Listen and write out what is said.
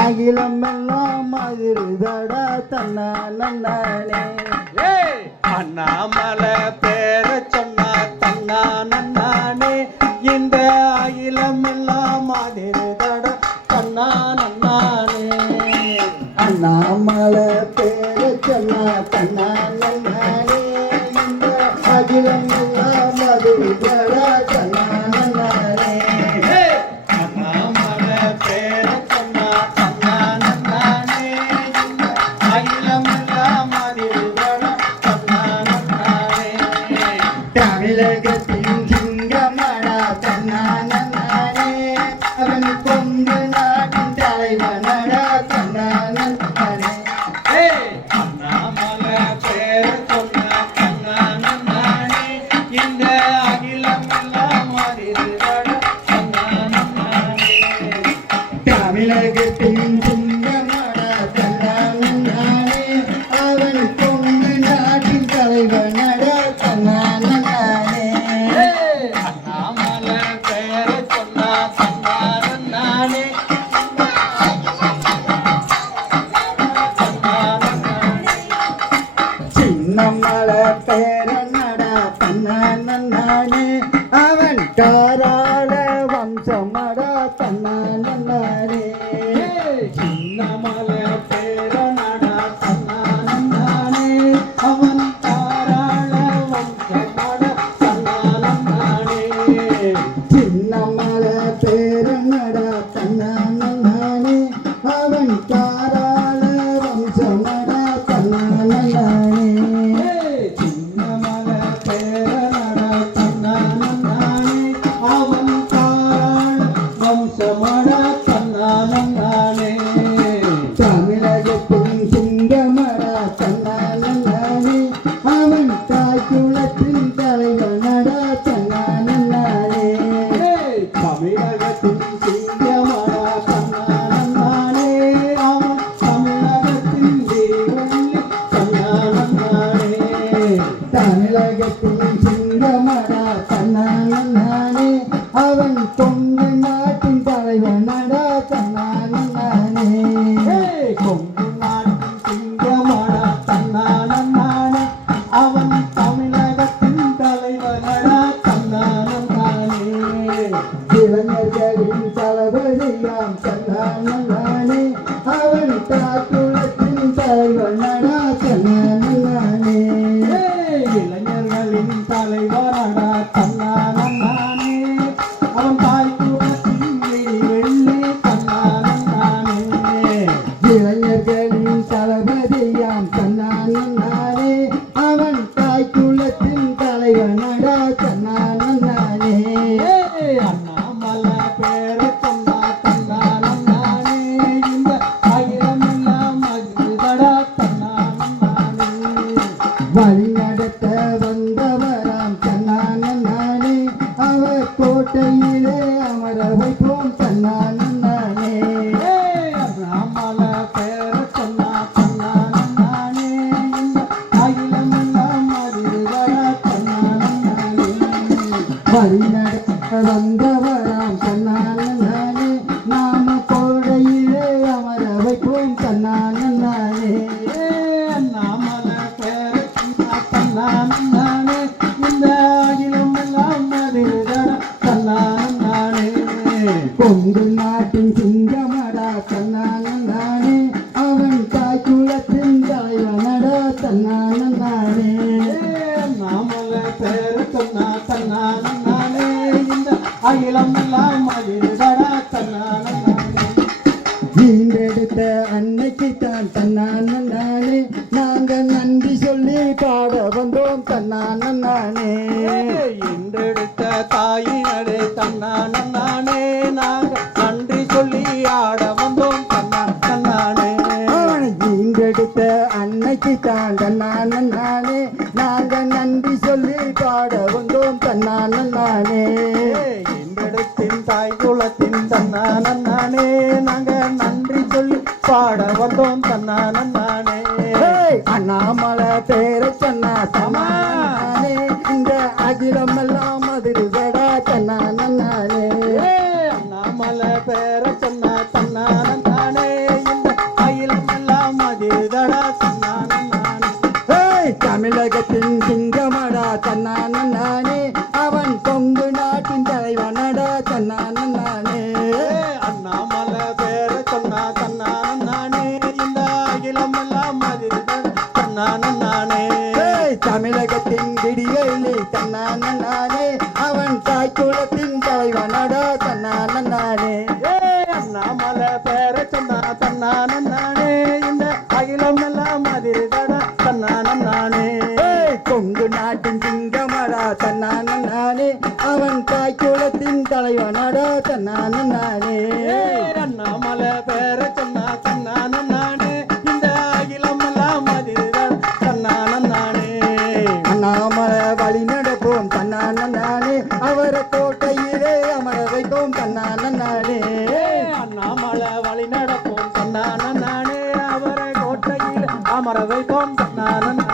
அகிலம் எல்லாம் அதிர்தடா தன்னா நன்னானே. அண்ணாமலை பேர சொன்னா தன்னா நன்னானே. இந்த அகிலம் எல்லாம் அதிர்தடா தன்னா நன்னானே. அண்ணாமலை பேர சொன்னா தன்னா நன்னானே. இந்த அகிலம் எல்லாம் அதிர்தடா தன்னா நன்னானே. அண்ணாமலை பேர சொன்னா தன்னா நன்னானே. இந்த அகிலம் எல்லாம் அதிர்தடா தன்னா நன்னானே. தமிழகத்தின் சிங்கமடா தன்னா நன்னானே. அவன் கொங்கு நாட்டின் தலைவனடா தன்னா நன்னானே. அண்ணாமலை பேர சொன்னா தன்னா நன்னானே. இந்த அகிலம் எல்லாம் அதிர்தடா தன்னா நன்னானே. தமிழகத்தின் சிங்கமடா தன்னா நன்னானே. அவன் கொங்கு நாட்டின் தலைவனடா தன்னா நன்னானே. அண்ணாமலை பேர சொன்னா தன்னா நன்னானே. சின்னமலை பேரனடா தன்னா நன்னானே. அவன் காராள வம்சமடா தன்னா நன்னானே. சின்னமலை பேரனடா தன்னா நன்னானே. அவன் தாராள வம்சமடா தன்னா நன்னானே. சின்னமலை பேரனடா தன்னா நன்னானே. அவன் காராள வம்சமடா தன்னா நன்னானே. சின்னமலை பேரனடா தன்னா நன்னானே. அவன் தாராள வம்சமடா தன்னா நன்னானே. தமிழகத்தின் சிங்கமடா தன்னா நன்னானே. அவன் தாய்க்குலத்தின் தலைவனடா தன்னா நன்னானே. தமிழகத்தின் சிங்கமடா தன்னா நன்னானே. அவன் தமிழகத்தின் தீவள்ளி தன்னா நன்னானே. தமிழகத்தின் சிங்கமடா தன்னா நன்னானே. அவன் கொங்கு நாட்டின் தலைவனடா தன்னா நன்னானே. கொங்கு நாட்டின் சிங்கமடா தன்னா நன்னானே. அவன் தமிழகத்தின் தலைவனடா தன்னா நன்னானே. இளைஞர்களின் தளபதியாம் தன்னா நன்னானே. அவன் தாக்குளத்தின் தலைவனடா தன்னா நன்னானே. இளைஞர்களின் தலைவனடா தன்னா நன்னானே. அவன் தாய்க்குலத்தின் வெள்ளி தன்னா நன்னானே. இளைஞர்களின் தளபதியாம் தன்னா நன்னானே. அவன் தாய்க்குலத்தின் தலைவனடா தன்னா நன்னானே. அண்ணாமலை பேர சொன்னா தன்னா நன்னானே. இந்த அகிலம் எல்லாம் அதிர்தடா தன்னா நன்னானே. வழி நடத்த வந்தவராம் தன்னா நன்னானே. அவர் கோட்டையிலே அமர வைப்போம் தன்னா நன்னானே. அண்ணாமலை பேர சொன்னா தன்னா நன்னானே. இந்த அகிலம் எல்லாம் அதிர்தடா தன்னா நன்னானே. வழி நடத்த வந்தவராம் தன்னா நன்னானே. நாம கோடையிலே அமர வைப்போம் தன்னா நன்னானே. அண்ணாமலை பேர சொன்னா தன்னா நன்னானே. இந்த அகிலம் எல்லாம் அதிர்தடா தன்னா நன்னானே. கொங்கு நாட்டின் சிங்கமடா தன்னா நன்னானே. அவன் தாய்க்குலத்தின் தலைவனடா தன்னா நன்னானே. அண்ணாமலை பேர சொன்னா தன்னா நன்னானே. இந்த அகிலம் எல்லாம் அதிர்தடா தன்னா நன்னானே. ஈன்றெடுத்த அன்னைக்கு தான் தன்னா நன்னானே. நாங்க நன்றி சொல்லி பாட வந்தோம் தன்னா நன்னானே. இன்றெடுத்த தாயினரே தன்னா நன்னானே. நாங்க நன்றி சொல்லி ஆட வந்தோம் தன்னா நன்னானே. அவனை ஈன்றெடுத்த அன்னைக்கு தான் தன்னா நன்னானே. நாங்க நன்றி சொல்லி பாட வந்தோம் தன்னா நன்னானே. இன்றெடுத்தின் தாய் குலத்தின் தன்னா நன்னானே. நாங்க நன்றி சொல்லி பாட வந்தோம் தன்னா நன்னானே. அண்ணாமலை பேர சொன்னா சமானே. இந்த அகிலம் எல்லாம் அதிர்தடா தன்னா நன்னானே. அண்ணாமலை பேர சொன்னா தன்னா நன்னானே. பேர சொன்னா தன்னானே இந்த அகிலம் எல்லாம் மதிர்தடா தன்னானே கொங்கு நாட்டின் சிங்கமடா தன்னானே அவன் தாய்க்குளத்தின் தலைவனடா தன்னானே அண்ணாமலை பேர சொன்னா தன்னானே இந்த அகிலம் எல்லாம் மதிர்தடா தன்னானே அண்ணாமலை வழி நடப்போம் தன்னானே அவரை கோட்டையிலே அமர வைப்போம் தன்னானே அண்ணாமலை வழி நடப்போம் தன்னானே அவரை கோட்டையில் அமர வைப்போம் தன்னானே